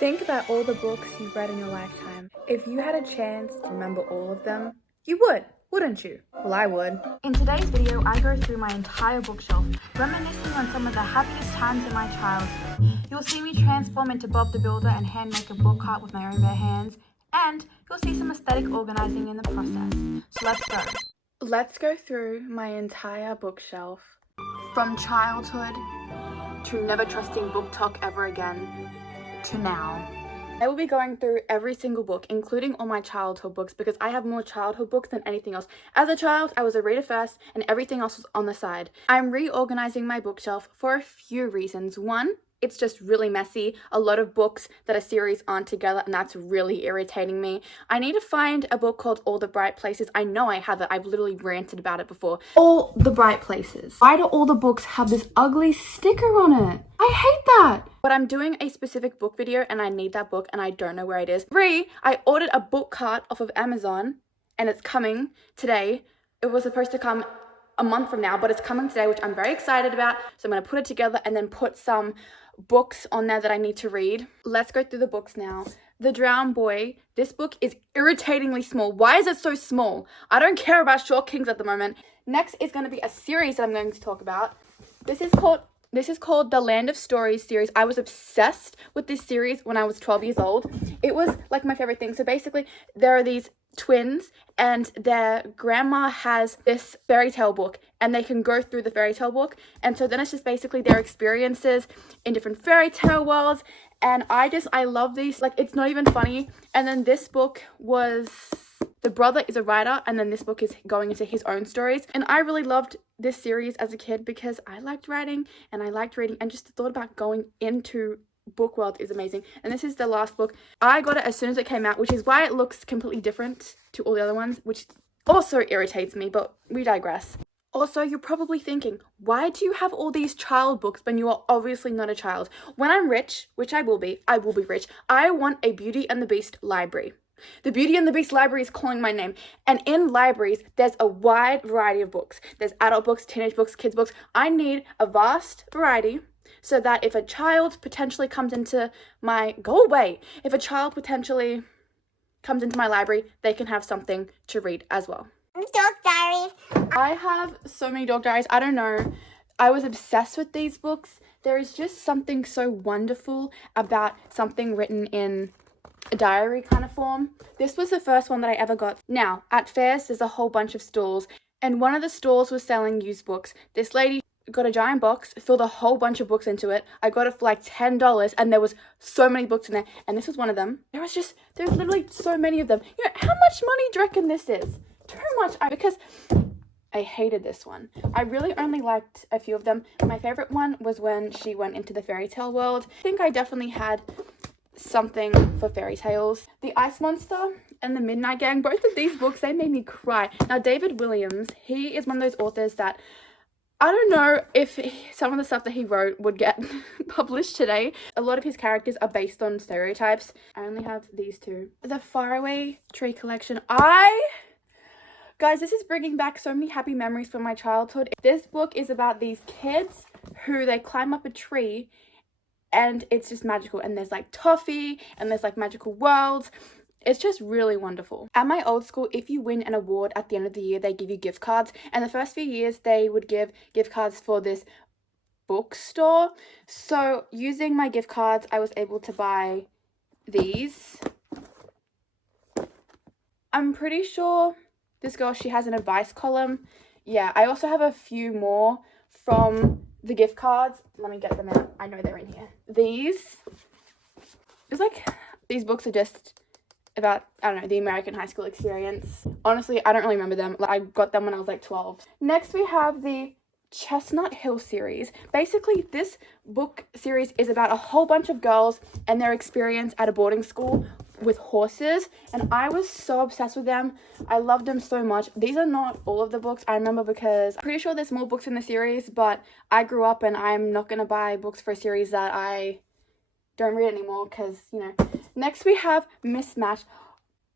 Think about all the books you've read in your lifetime. If you had a chance to remember all of them, you would, wouldn't you? Well, I would. In today's video, I go through my entire bookshelf, reminiscing on some of the happiest times in my childhood. You'll see me transform into Bob the Builder and hand make a book art with my own bare hands, and you'll see some aesthetic organizing in the process. So let's go. Let's go through my entire bookshelf. From childhood to never trusting book talk ever again to now. I will be going through every single book, including all my childhood books, because I have more childhood books than anything else. As a child, I was a reader first, and everything else was on the side. I'm reorganizing my bookshelf for a few reasons. One, it's just really messy. A lot of books that are series aren't together, and that's really irritating me. I need to find a book called All the Bright Places. I know I have it. I've literally ranted about it before. All the Bright Places. Why do all the books have this ugly sticker on it? I hate that. But I'm doing a specific book video and I need that book and I don't know where it is. 3, I ordered a book cart off of Amazon and it's coming today. It was supposed to come a month from now, but it's coming today, which I'm very excited about. So I'm going to put it together and then put some books on there that I need to read. Let's go through the books now. The Drowned Boy. This book is irritatingly small. Why is it so small? I don't care about Short Kings at the moment. Next is going to be a series that I'm going to talk about. This is called The Land of Stories series. I was obsessed with this series when I was 12 years old. It was like my favorite thing. So basically, there are these twins and their grandma has this fairy tale book and they can go through the fairy tale book. And so then it's just basically their experiences in different fairy tale worlds. And I love these. Like, it's not even funny. And then this book was... The brother is a writer, and then this book is going into his own stories. And I really loved this series as a kid because I liked writing and I liked reading, and just the thought about going into book world is amazing. And this is the last book. I got it as soon as it came out, which is why it looks completely different to all the other ones, which also irritates me, but we digress. Also, you're probably thinking, why do you have all these child books when you are obviously not a child? When I'm rich, which I will be rich, I want a Beauty and the Beast library. The Beauty and the Beast library is calling my name. And in libraries, there's a wide variety of books. There's adult books, teenage books, kids books. I need a vast variety so that if a child potentially comes into my... Go away! If a child potentially comes into my library, they can have something to read as well. Dog diaries. I have so many dog diaries. I don't know. I was obsessed with these books. There is just something so wonderful about something written in a diary kind of form. This was the first one that I ever got. Now, at fairs, there's a whole bunch of stalls, and one of the stalls was selling used books. This lady got a giant box, filled a whole bunch of books into it. I got it for like $10, and there was so many books in there, and this was one of them. There's literally so many of them. You know, how much money do you reckon this is? Too much. Because I hated this one. I really only liked a few of them. My favorite one was when she went into the fairy tale world. I think I definitely had something for fairy tales. The Ice Monster and the Midnight Gang, both of these books, they made me cry. Now, David Williams, he is one of those authors that I don't know if some of the stuff that he wrote would get published today. A lot of his characters are based on stereotypes. I only have these two. The Faraway Tree Collection. Guys, this is bringing back so many happy memories from my childhood. This book is about these kids who they climb up a tree and it's just magical, and there's like toffee and there's like magical worlds. It's just really wonderful. At my old school, if you win an award at the end of the year, they give you gift cards, and the first few years they would give gift cards for this bookstore. So using my gift cards, I was able to buy these. I'm pretty sure this girl, she has an advice column. Yeah, I also have a few more from the gift cards. Let me get them out. I know they're in here. These books are just about, I don't know, the American high school experience. Honestly, I don't really remember them. I got them when I was like 12. Next, we have the Chestnut Hill series. Basically, this book series is about a whole bunch of girls and their experience at a boarding school with horses, and I was so obsessed with them. I loved them so much. These are not all of the books I remember because I'm pretty sure there's more books in the series, but I grew up and I'm not gonna buy books for a series that I don't read anymore because, you know. Next we have Mismatch.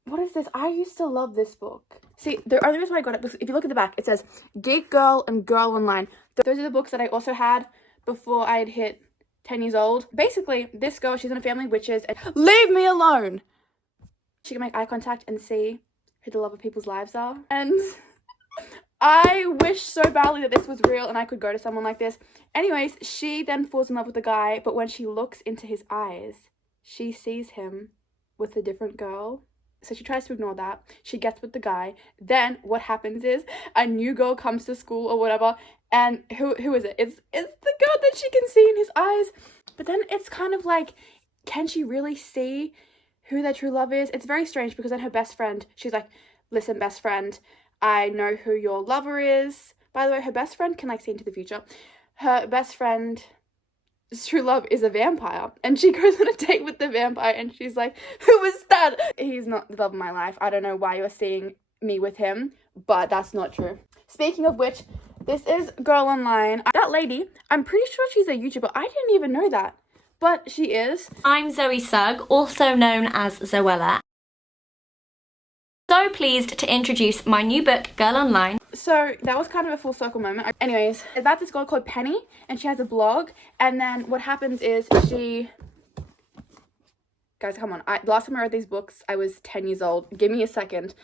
What is this? I used to love this book. See, the only reason why I got it was if you look at the back, it says Geek Girl and Girl Online. Those are the books that I also had before I had hit 10 years old. Basically, this girl, she's in a family of witches, and leave me alone! She can make eye contact and see who the love of people's lives are. And I wish so badly that this was real and I could go to someone like this. Anyways, she then falls in love with the guy, but when she looks into his eyes, she sees him with a different girl. So she tries to ignore that. She gets with the guy. Then what happens is a new girl comes to school or whatever. And who is it? It's the girl that she can see in his eyes. But then it's kind of like, can she really see who their true love is? It's very strange because then her best friend, she's like, listen, best friend, I know who your lover is. By the way, her best friend can like see into the future. Her best friend's true love is a vampire, and she goes on a date with the vampire and she's like, who is that? He's not the love of my life. I don't know why you're seeing me with him, but that's not true. Speaking of which, this is Girl Online. That lady, I'm pretty sure she's a YouTuber. I didn't even know that, but she is. I'm Zoe Sugg, also known as Zoella. So pleased to introduce my new book, Girl Online. So that was kind of a full circle moment. Anyways, it's about this girl called Penny, and she has a blog, and then what happens is she... Guys, come on. The last time I read these books, I was 10 years old. Give me a second.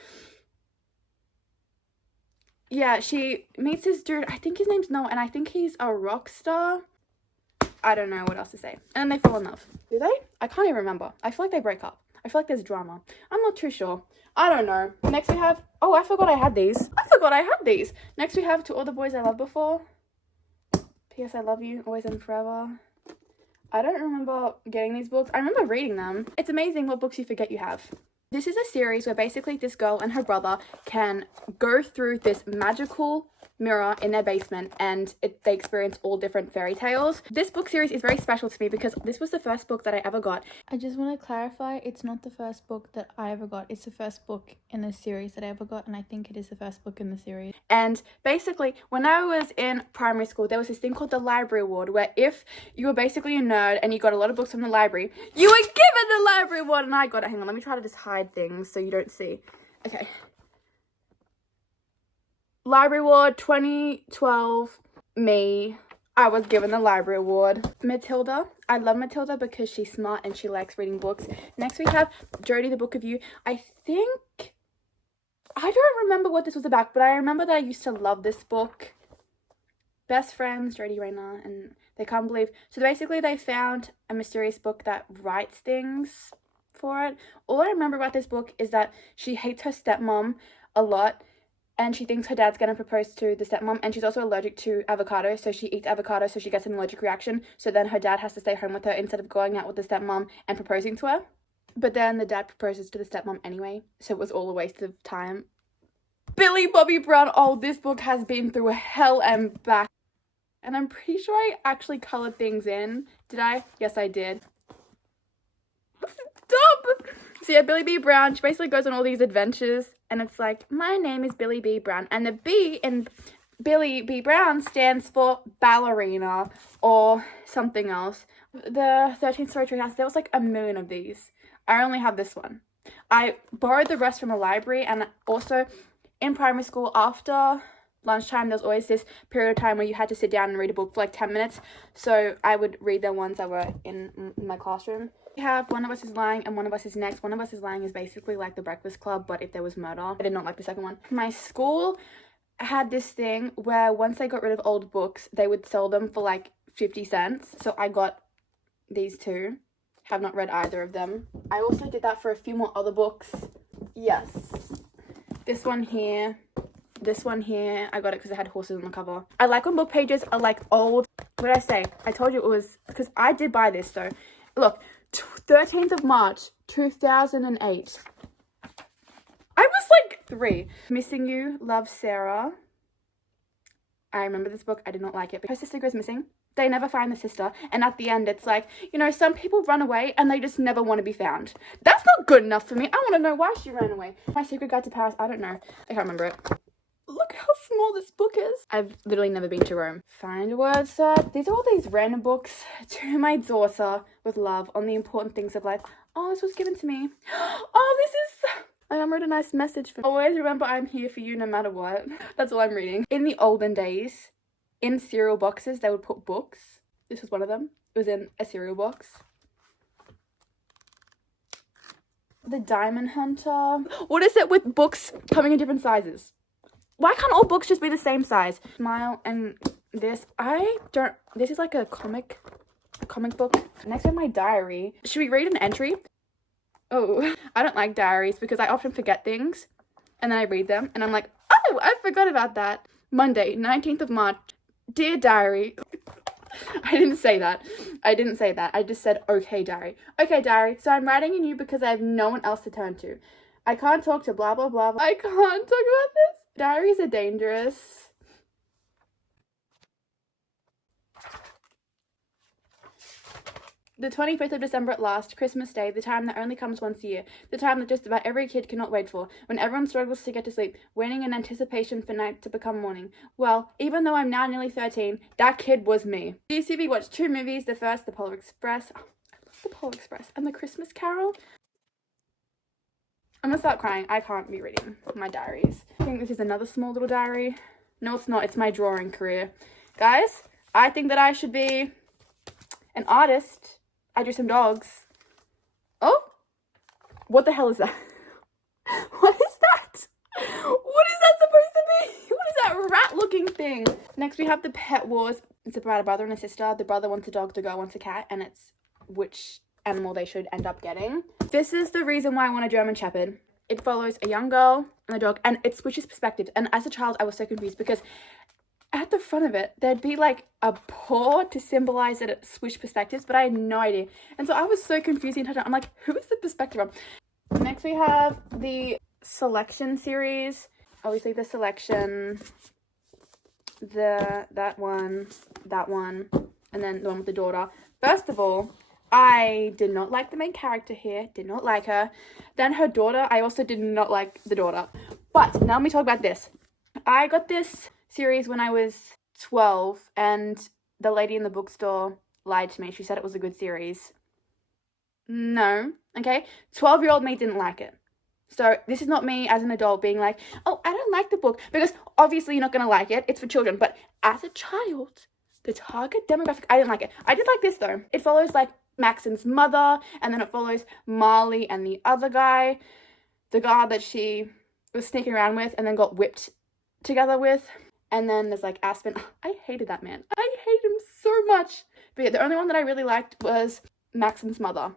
Yeah, she meets this dude. I think his name's Noah, and I think he's a rock star. I don't know what else to say. And then they fall in love. Do they? I can't even remember. I feel like they break up. I feel like there's drama. I'm not too sure. I don't know. Next we have... Oh, I forgot I had these. Next we have To All the Boys I Loved Before. P.S. I Love You, Always and Forever. I don't remember getting these books. I remember reading them. It's amazing what books you forget you have. This is a series where basically this girl and her brother can go through this magical mirror in their basement, and they experience all different fairy tales. This book series is very special to me because this was the first book that I ever got. I just want to clarify, it's not the first book that I ever got. It's the first book in the series that I ever got, and I think it is the first book in the series. And basically, when I was in primary school, there was this thing called the Library Award, where if you were basically a nerd and you got a lot of books from the library, you were given the Library Award, and I got it. Hang on, let me try to just hide things so you don't see. Okay. Library Award 2012, me. I was given the Library Award. Matilda. I love Matilda because she's smart and she likes reading books. Next we have Jodie, the Book of You. I don't remember what this was about, but I remember that I used to love this book. Best friends, Jodie, Rayna, and they can't believe. So basically they found a mysterious book that writes things for it. All I remember about this book is that she hates her stepmom a lot, and she thinks her dad's going to propose to the stepmom, and she's also allergic to avocado, so she eats avocado, so she gets an allergic reaction, so then her dad has to stay home with her instead of going out with the stepmom and proposing to her. But then the dad proposes to the stepmom anyway, so it was all a waste of time. Billy Bobby Brown. Oh, this book has been through hell and back. And I'm pretty sure I actually colored things in. Did I? Yes, I did. Stop! So yeah, Billy B. Brown, she basically goes on all these adventures, and it's like, my name is Billy B. Brown, and the B in Billy B. Brown stands for ballerina or something else. The 13th Story Treehouse, there was like a million of these. I only have this one. I borrowed the rest from a library, and also in primary school after lunchtime, there was always this period of time where you had to sit down and read a book for like 10 minutes. So I would read the ones that were in my classroom. We have One of Us is Lying and One of Us is Next. One of Us is Lying is basically like The Breakfast Club, but if there was murder. I did not like the second one. My school had this thing where once they got rid of old books, they would sell them for like 50 cents. So I got these two. Have not read either of them. I also did that for a few more other books. Yes. This one here. This one here, I got it because it had horses on the cover. I like when book pages are like old. What did I say? I told you it was, because I did buy this though. Look, 13th of March, 2008. I was like 3. Missing You, Love, Sarah. I remember this book. I did not like it. Her sister goes missing. They never find the sister. And at the end, it's like, you know, some people run away and they just never want to be found. That's not good enough for me. I want to know why she ran away. My Secret Guide to Paris. I don't know. I can't remember it. Look how small this book is. I've literally never been to Rome. Find a word search. These are all these random books. To my daughter, with love, on the important things of life. Oh, this was given to me. Oh, this is... I wrote a nice message for... Always remember I'm here for you no matter what. That's all I'm reading. In the olden days, in cereal boxes, they would put books. This was one of them. It was in a cereal box. The Diamond Hunter. What is it with books coming in different sizes? Why can't all books just be the same size? Smile and this. This is like a comic book. Next to my diary. Should we read an entry? Oh, I don't like diaries because I often forget things and then I read them and I'm like, oh, I forgot about that. Monday, 19th of March. Dear diary. I didn't say that. I just said, okay, diary. Okay, diary. So I'm writing in you because I have no one else to turn to. I can't talk to blah, blah, blah. I can't talk about this. Diaries are dangerous. The 25th of December at last, Christmas Day, the time that only comes once a year, the time that just about every kid cannot wait for, when everyone struggles to get to sleep, waiting in anticipation for night to become morning. Well, even though I'm now nearly 13, that kid was me. DCV watched 2 movies, the first, The Polar Express. Oh, I love The Polar Express. And The Christmas Carol. I'm gonna start crying. I can't be reading my diaries. I think this is another small little diary. No, it's not. It's my drawing career. Guys, I think that I should be an artist. I drew some dogs. Oh, what the hell is that? What is that? What is that supposed to be? What is that rat-looking thing? Next, we have the Pet Wars. It's about a brother and a sister. The brother wants a dog, the girl wants a cat, and it's which animal they should end up getting. This is the reason why I want a German Shepherd. It follows a young girl and a dog, and it switches perspectives. And as a child, I was so confused because at the front of it, there'd be like a paw to symbolize that it switched perspectives, but I had no idea. And so I was so confused the entire time. I'm like, who is the perspective from? Next, we have the Selection series. Obviously, the Selection, that one, and then the one with the daughter. First of all, I did not like the main character here. Did not like her. Then her daughter, I also did not like the daughter. But now let me talk about this. I got this series when I was 12 and the lady in the bookstore lied to me. She said it was a good series. No, okay? 12-year-old me didn't like it. So this is not me as an adult being like, oh, I don't like the book, because obviously you're not going to like it. It's for children. But as a child, the target demographic, I didn't like it. I did like this though. It follows like Maxon's mother, and then it follows Marley and the other guy, the guy that she was sneaking around with and then got whipped together with. And then there's like Aspen. I hated that man. I hate him so much. But yeah, the only one that I really liked was Maxon's mother.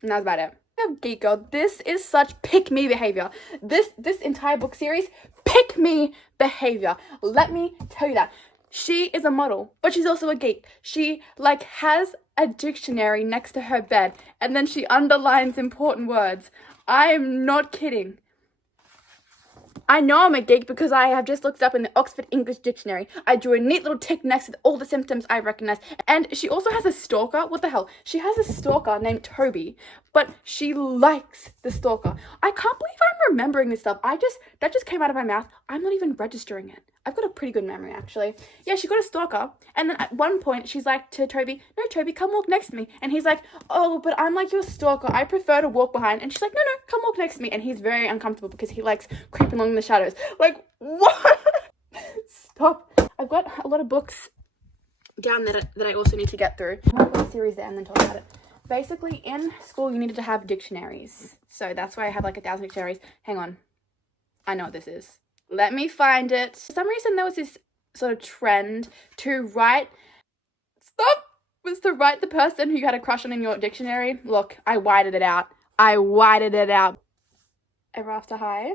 And that was about it. Geek girl, this is such pick-me behavior. This entire book series, pick-me behavior. Let me tell you that. She is a model, but she's also a geek. She like has a dictionary next to her bed and then she underlines important words. I am not kidding. I know I'm a geek because I have just looked up in the Oxford English Dictionary. I drew a neat little tick next to all the symptoms I recognize. And she also has a stalker. What the hell? She has a stalker named Toby, but she likes the stalker. I can't believe I'm remembering this stuff. That just came out of my mouth. I'm not even registering it. I've got a pretty good memory, actually. Yeah, she got a stalker. And then at one point, she's like to Toby, no, Toby, come walk next to me. And he's like, oh, but I'm like your stalker. I prefer to walk behind. And she's like, no, come walk next to me. And he's very uncomfortable because he likes creeping along in the shadows. Like, what? Stop. I've got a lot of books down that I also need to get through. I'll put the series there and then talk about it. Basically, in school, you needed to have dictionaries. So that's why I have like 1,000 dictionaries. Hang on. I know what this is. Let me find it. For some reason, there was this sort of trend to write... Stop! Was to write the person who you had a crush on in your dictionary. Look, I whited it out. Ever After High.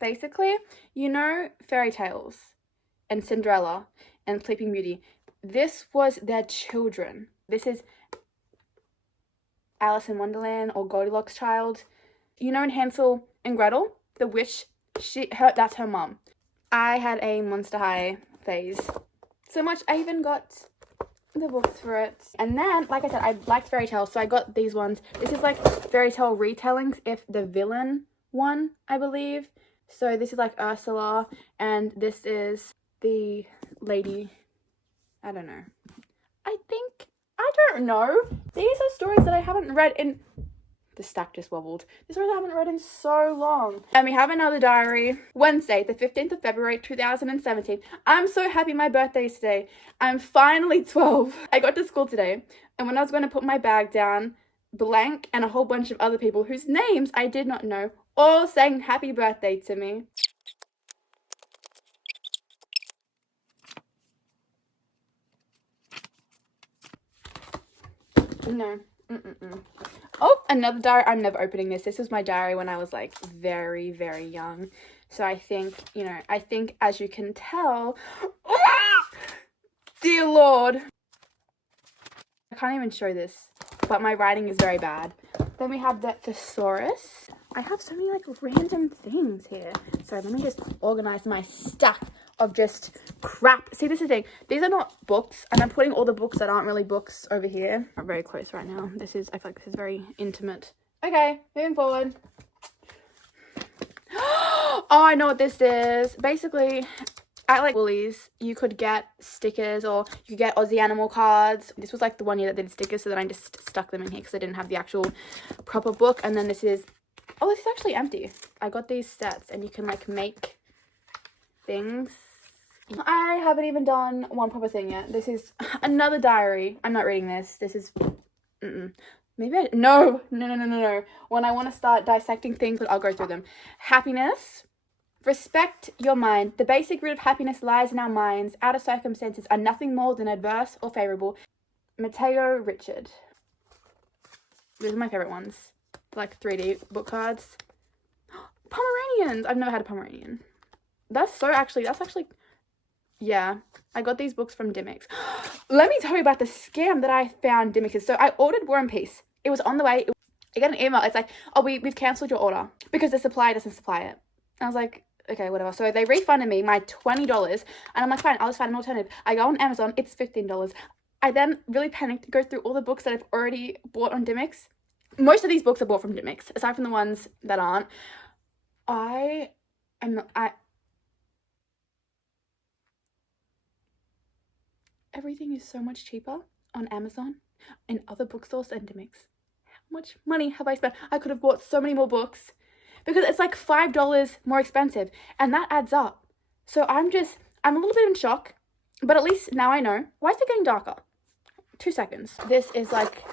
Basically, you know fairy tales and Cinderella and Sleeping Beauty. This was their children. This is Alice in Wonderland or Goldilocks child. You know in Hansel and Gretel, the witch, that's her mom. I had a Monster High phase. So much I even got the books for it. And then, like I said, I liked fairy tales, so I got these ones. This is like fairy tale retellings, if the villain one, I believe. So this is like Ursula, and this is the lady, I don't know. I don't know. These are stories that I haven't read in The stack just wobbled. This one I haven't read in so long. And we have another diary. Wednesday, the 15th of February, 2017. I'm so happy my birthday is today. I'm finally 12. I got to school today, and when I was going to put my bag down, blank and a whole bunch of other people whose names I did not know all sang happy birthday to me. No. Oh, another diary. I'm never opening this. This was my diary when I was like very, very young. So I think, as you can tell, dear Lord, I can't even show this, but my writing is very bad. Then we have the thesaurus. I have so many like random things here. Sorry, let me just organize my stack of just crap. See, this is the thing. These are not books, and I'm putting all the books that aren't really books over here. I'm very close right now. I feel like this is very intimate. Okay, moving forward. Oh, I know what this is. Basically, at like Woolies, you could get stickers, or you could get Aussie Animal cards. This was like the one year that they did stickers, so then I just stuck them in here because I didn't have the actual proper book. And then this is, oh, this is actually empty. I got these sets, and you can like make things. I haven't even done one proper thing yet. This is another diary. I'm not reading this. This is, maybe no. When I want to start dissecting things, I'll go through them. Happiness. Respect your mind. The basic root of happiness lies in our minds. Outer circumstances are nothing more than adverse or favorable. Mateo Richard. These are my favorite ones. Like 3D book cards. Pomeranians. I've never had a Pomeranian. That's actually, yeah. I got these books from Dimmicks. Let me tell you about the scam that I found Dimmicks. So I ordered War and Peace. It was on the way. I got an email. It's like, oh, we've cancelled your order because the supplier doesn't supply it. And I was like, okay, whatever. So they refunded me my $20, and I'm like, fine, I'll just find an alternative. I go on Amazon, it's $15. I then really panicked to go through all the books that I've already bought on Dimmicks. Most of these books are bought from Dimmicks, aside from the ones that aren't. Everything is so much cheaper on Amazon and other bookstores than Dimmicks. How much money have I spent? I could have bought so many more books because it's like $5 more expensive, and that adds up. So I'm a little bit in shock, but at least now I know. Why is it getting darker? 2 seconds. This is like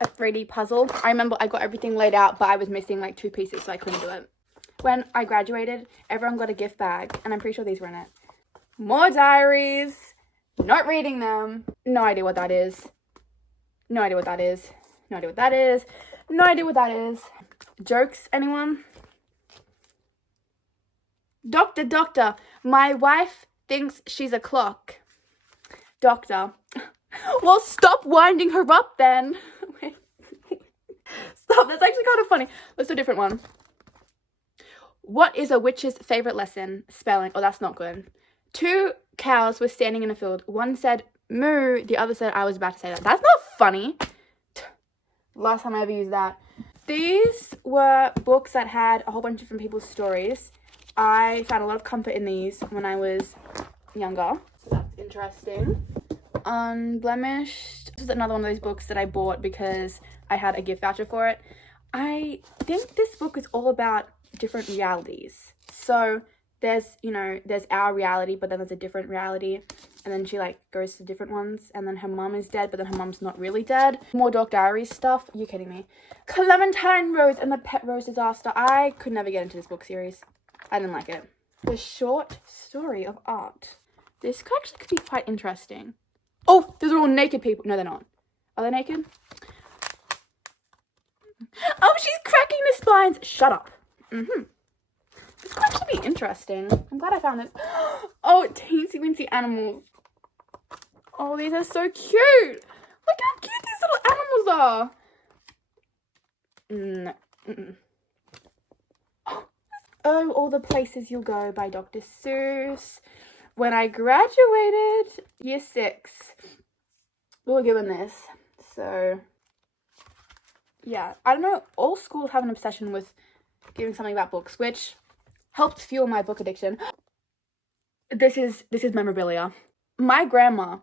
a 3D puzzle. I remember I got everything laid out, but I was missing like 2 pieces, so I couldn't do it. When I graduated, everyone got a gift bag, and I'm pretty sure these were in it. More diaries. Not reading them. No idea what that is. No idea what that is. No idea what that is. No idea what that is. Jokes, anyone? Doctor, my wife thinks she's a clock. Doctor. Well, stop winding her up then. Wait. Stop, that's actually kind of funny. Let's do a different one. What is a witch's favorite lesson? Spelling. Oh, that's not good. 2 cows were standing in a field. One said moo, the other said I was about to say that. That's not funny. Last time I ever used that. These were books that had a whole bunch of different people's stories. I found a lot of comfort in these when I was younger. So that's interesting. Unblemished. This is another one of those books that I bought because I had a gift voucher for it. I think this book is all about different realities. So there's our reality, but then there's a different reality, and then she like goes to different ones, and then her mum is dead, but then her mum's not really dead. More Dark Diaries stuff. Are you kidding me? Clementine Rose and the Pet Rose Disaster. I could never get into this book series. I didn't like it. The Short Story of Art. This could be quite interesting. Oh, those are all naked people. No, they're not. Are they naked? Oh, she's cracking the spines. Shut up. This could actually be interesting. I'm glad I found this. Oh, teensy weensy animals. Oh, these are so cute. Look how cute these little animals are. No. Oh, All the Places You'll Go by Dr. Seuss. When I graduated year 6, we were given this. So, yeah. I don't know. All schools have an obsession with giving something about books, which helped fuel my book addiction. This is memorabilia. My grandma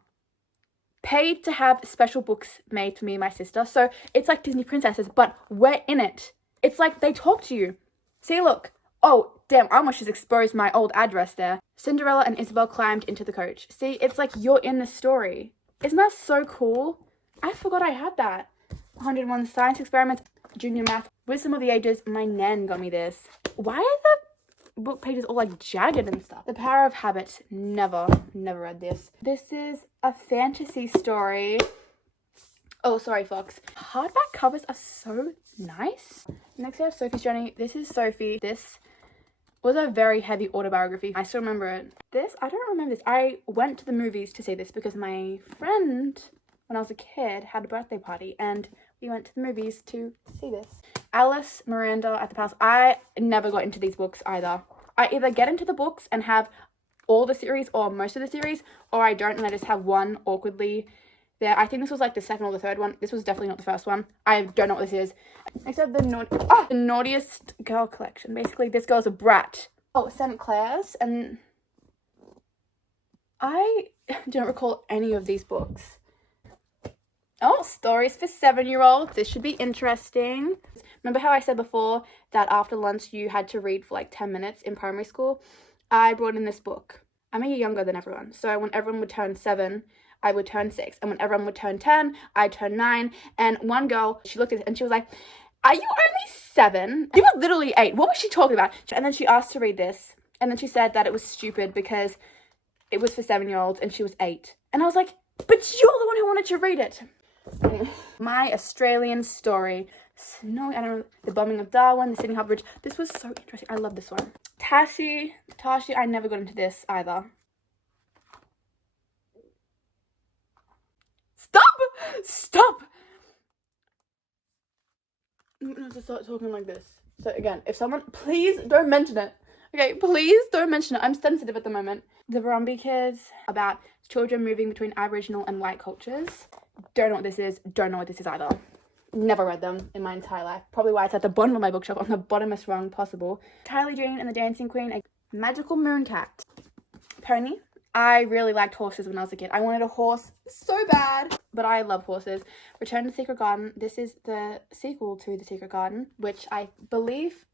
paid to have special books made for me and my sister. So it's like Disney princesses, but we're in it. It's like they talk to you. See, look. Oh, damn, I almost just exposed my old address there. Cinderella and Isabel climbed into the coach. See, it's like you're in the story. Isn't that so cool? I forgot I had that. 101 science experiments, junior math, wisdom of the ages. My nan got me this. Why are the book pages all like jagged and stuff? The Power of Habit. Never read this. This is a fantasy story. Oh, sorry, Fox. Hardback covers are so nice. Next we have Sophie's Journey. This is Sophie. This was a very heavy autobiography. I still remember it. This, I don't remember this. I went to the movies to see this because my friend, when I was a kid, had a birthday party and we went to the movies to see this. Alice, Miranda at the Palace. I never got into these books either. I either get into the books and have all the series or most of the series, or I don't and I just have one awkwardly there. I think this was like the second or the third one. This was definitely not the first one. I don't know what this is. Except the Naughtiest Girl collection. Basically, this girl's a brat. Oh, St. Clair's, and I don't recall any of these books. Oh, stories for 7-year-olds. This should be interesting. Remember how I said before that after lunch you had to read for like 10 minutes in primary school? I brought in this book. I'm a year younger than everyone. So when everyone would turn 7, I would turn 6. And when everyone would turn 10, I'd turn 9. And one girl, she looked at it and she was like, "Are you only 7? You were literally 8. What was she talking about?" And then she asked to read this. And then she said that it was stupid because it was for 7-year-olds and she was 8. And I was like, but you're the one who wanted to read it. My Australian Story. Snowy, I don't know, the bombing of Darwin, the Sydney Harbour Bridge. This was so interesting. I love this one. Tashi, I never got into this either. Stop! I'm gonna have to start talking like this. So again, if someone, please don't mention it. Okay, please don't mention it. I'm sensitive at the moment. The Barumbi Kids, about children moving between Aboriginal and white cultures. Don't know what this is. Don't know what this is either. Never read them in my entire life. Probably why it's at the bottom of my bookshelf, on the bottomest rung possible. Kylie Jean and the Dancing Queen, a Magical Moon Cat. Pony. I really liked horses when I was a kid. I wanted a horse so bad, but I love horses. Return to the Secret Garden. This is the sequel to The Secret Garden, which I believe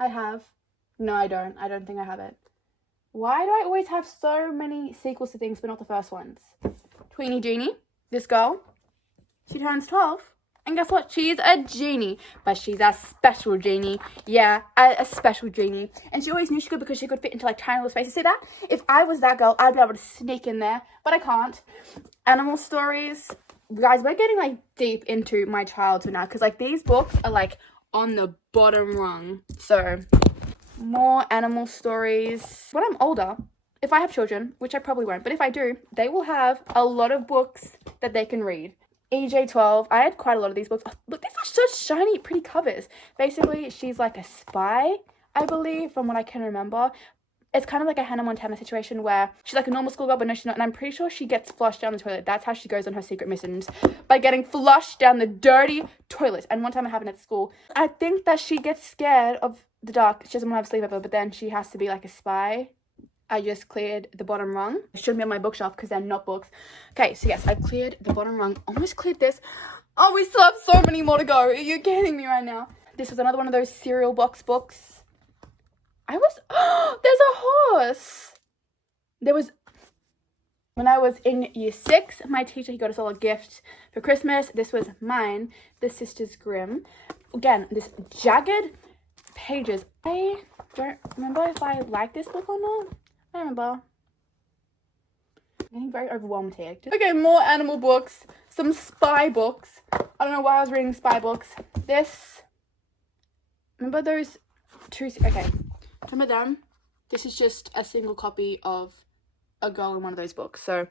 I have. No, I don't. I don't think I have it. Why do I always have so many sequels to things, but not the first ones? Tweenie Genie. This girl, she turns 12. And guess what? She's a genie. But she's a special genie. Yeah, a special genie. And she always knew she could because she could fit into like tiny little spaces. See that? If I was that girl, I'd be able to sneak in there. But I can't. Animal stories. Guys, we're getting like deep into my childhood now. Because like these books are like on the bottom rung. So, more animal stories. When I'm older, if I have children, which I probably won't. But if I do, they will have a lot of books that they can read. EJ12, I had quite a lot of these books. Oh, look, these are such shiny, pretty covers. Basically, she's like a spy, I believe, from what I can remember. It's kind of like a Hannah Montana situation where she's like a normal schoolgirl, but no, she's not. And I'm pretty sure she gets flushed down the toilet. That's how she goes on her secret missions, by getting flushed down the dirty toilet. And one time it happened at school. I think that she gets scared of the dark. She doesn't want to have a sleepover, but then she has to be like a spy. I just cleared the bottom rung. It shouldn't be on my bookshelf because they're not books. Okay, so yes, I cleared the bottom rung. Almost cleared this. Oh, we still have so many more to go. Are you kidding me right now? This was another one of those cereal box books. There's a horse. When I was in year 6, my teacher, he got us all a gift for Christmas. This was mine, The Sisters Grimm. Again, this jagged pages. I don't remember if I like this book or not. I don't remember. I'm getting very overwhelmed here. Okay, more animal books. Some spy books. I don't know why I was reading spy books. Remember those two? Okay. Remember them? This is just a single copy of a girl in one of those books. So,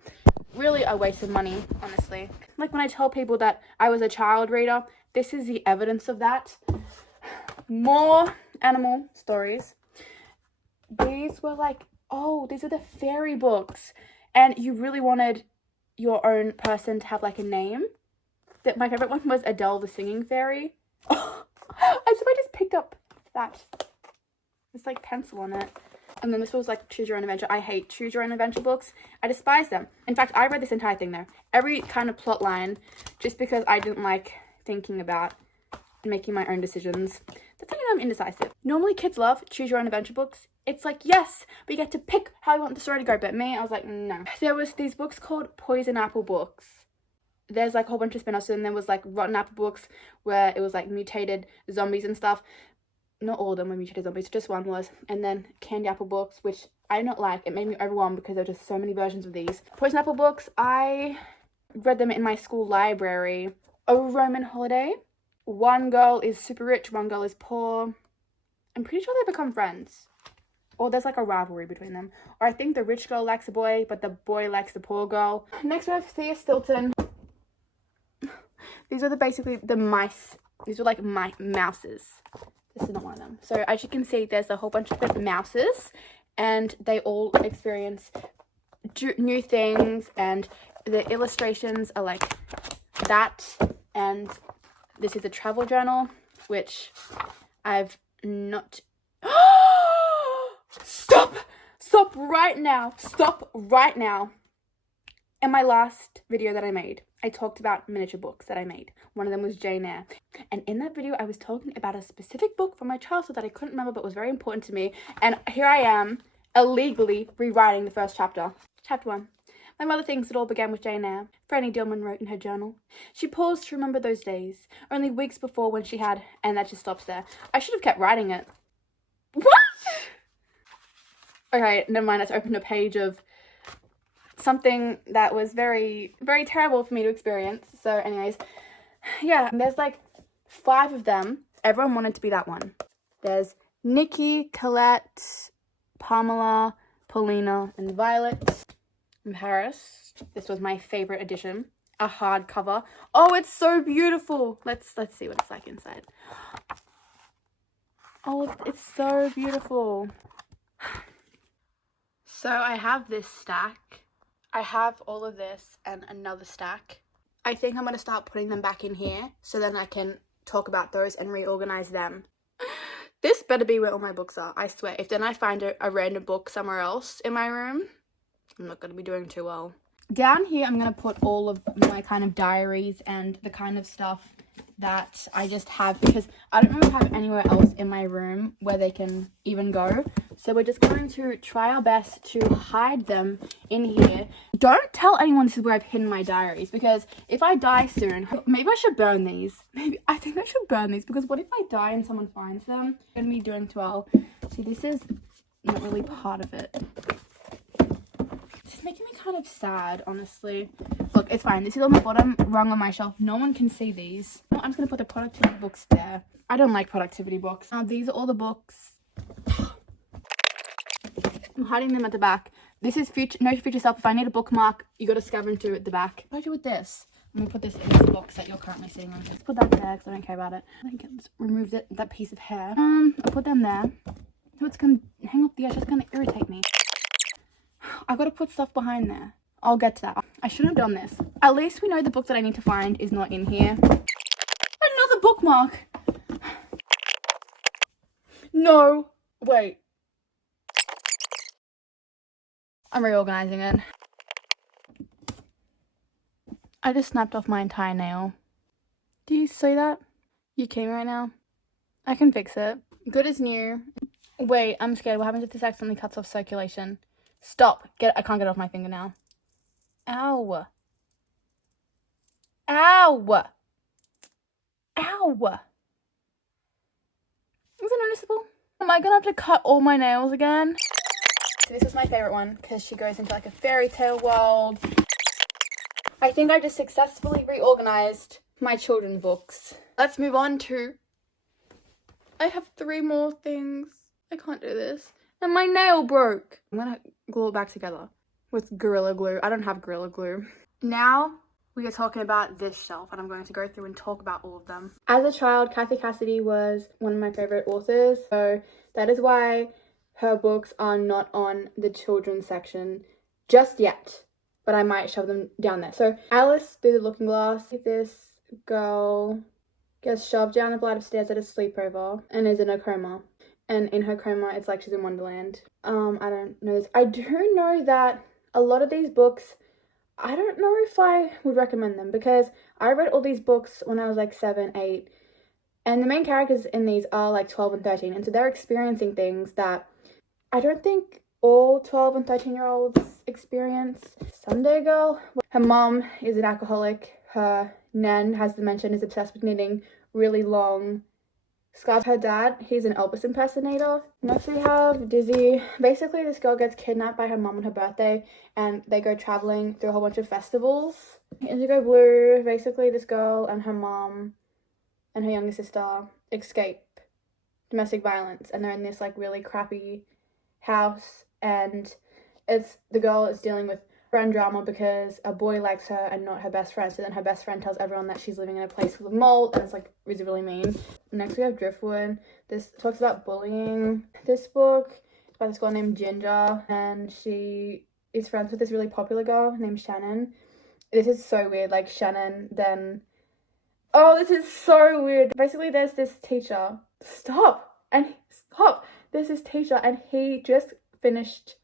really a waste of money, honestly. Like when I tell people that I was a child reader, this is the evidence of that. More animal stories. These were like, these are the fairy books. And you really wanted your own person to have like a name. My favorite one was Adele the Singing Fairy. Oh, as if I just picked up that. It's like pencil on it. And then this was like choose your own adventure. I hate choose your own adventure books. I despise them. In fact, I read this entire thing though. Every kind of plot line, just because I didn't like thinking about and making my own decisions. That's how you know I'm indecisive. Normally kids love choose your own adventure books. It's like, yes, but you get to pick how you want the story to go. But me, I was like, no. There was these books called Poison Apple books. There's like a whole bunch of spin-offs, and there was like Rotten Apple books where it was like mutated zombies and stuff. Not all of them were mutated zombies, just one was. And then Candy Apple books, which I did not like. It made me overwhelmed because there were just so many versions of these. Poison Apple books, I read them in my school library. A Roman Holiday. One girl is super rich, one girl is poor. I'm pretty sure they become friends. Or there's like a rivalry between them. Or I think the rich girl likes the boy, but the boy likes the poor girl. Next we have Thea Stilton. These are basically the mice. These are like my mouses. This is not one of them. So as you can see, there's a whole bunch of different mouses, and they all experience new things, and the illustrations are like that. And this is a travel journal, which I've not... Stop! Stop right now! Stop right now! In my last video that I made, I talked about miniature books that I made. One of them was Jane Eyre. And in that video, I was talking about a specific book from my childhood that I couldn't remember but was very important to me. And here I am, illegally rewriting the first chapter. Chapter 1. My mother thinks it all began with Jane Eyre. Franny Dillman wrote in her journal. She paused to remember those days, only weeks before when she had, and that just stops there. I should have kept writing it. What? Okay, never mind. Let's open a page of something that was very, very terrible for me to experience. So anyways, yeah, there's like 5 of them. Everyone wanted to be that one. There's Nikki, Colette, Pamela, Paulina, and Violet. In Paris. This was my favorite edition. A hardcover. Oh, it's so beautiful. Let's see what it's like inside. Oh, it's so beautiful. So I have this stack. I have all of this and another stack. I think I'm going to start putting them back in here so then I can talk about those and reorganize them. This better be where all my books are, I swear. If then I find a random book somewhere else in my room, I'm not going to be doing too well. Down here, I'm going to put all of my kind of diaries and the kind of stuff that I just have, because I don't really have anywhere else in my room where they can even go. So we're just going to try our best to hide them in here. Don't tell anyone this is where I've hidden my diaries, because if I die soon, maybe I should burn these. I think I should burn these, because what if I die and someone finds them? I'm going to be doing too well. See, this is not really part of it. It's making me kind of sad, honestly. Look, it's fine. This is on the bottom rung on my shelf. No one can see these. I'm just going to put the productivity books there. I don't like productivity books. Now, these are all the books. I'm hiding them at the back. This is note to future self. If I need a bookmark, you got to scavenge through at the back. What do I do with this? I'm going to put this in this box that you're currently sitting on. Let's put that there because I don't care about it. I think it's removed that piece of hair. I'll put them there. So it's going to hang off the edge. It's going to irritate me. I've got to put stuff behind there. I'll get to that. I shouldn't have done this. At least we know the book that I need to find is not in here. Another bookmark. No. Wait. I'm reorganizing it. I just snapped off my entire nail. Do you see that? You kidding right now? I can fix it. Good as new. Wait, I'm scared. What happens if this accidentally cuts off circulation? Stop. I can't get it off my finger now. Ow. Ow. Ow. Was it noticeable? Am I gonna have to cut all my nails again? So this is my favorite one because she goes into like a fairy tale world. I think I just successfully reorganized my children's books. Let's move on to... I have 3 more things. I can't do this. And my nail broke. I'm gonna glue it back together with Gorilla Glue. I don't have Gorilla Glue. Now we are talking about this shelf, and I'm going to go through and talk about all of them. As a child, Kathy Cassidy was one of my favorite authors, so that is why her books are not on the children's section just yet, but I might shove them down there. So Alice Through the Looking Glass, this girl gets shoved down a flight of stairs at a sleepover and is in a coma. and in her coma it's like she's in Wonderland. I don't know this. I do know that a lot of these books, I don't know if I would recommend them, because I read all these books when I was like 7, 8, and the main characters in these are like 12 and 13, and so they're experiencing things that I don't think all 12 and 13-year-olds experience. Sunday Girl, her mom is an alcoholic, her nan has dementia and is obsessed with knitting really long scarves. Her dad, he's an Elvis impersonator. Next we have Dizzy. Basically, this girl gets kidnapped by her mom on her birthday and they go traveling through a whole bunch of festivals. Indigo Blue, basically this girl and her mom and her younger sister escape domestic violence, and they're in this like really crappy house, and it's the girl is dealing with friend drama because a boy likes her and not her best friend, so then her best friend tells everyone that she's living in a place full of mold, and it's like really mean. Next we have Driftwood. This talks about bullying. This book is by this girl named Ginger, and she is friends with this really popular girl named Shannon. This is so weird, like Shannon then, oh, this is so weird. Basically there's this teacher, there's this teacher and he just finished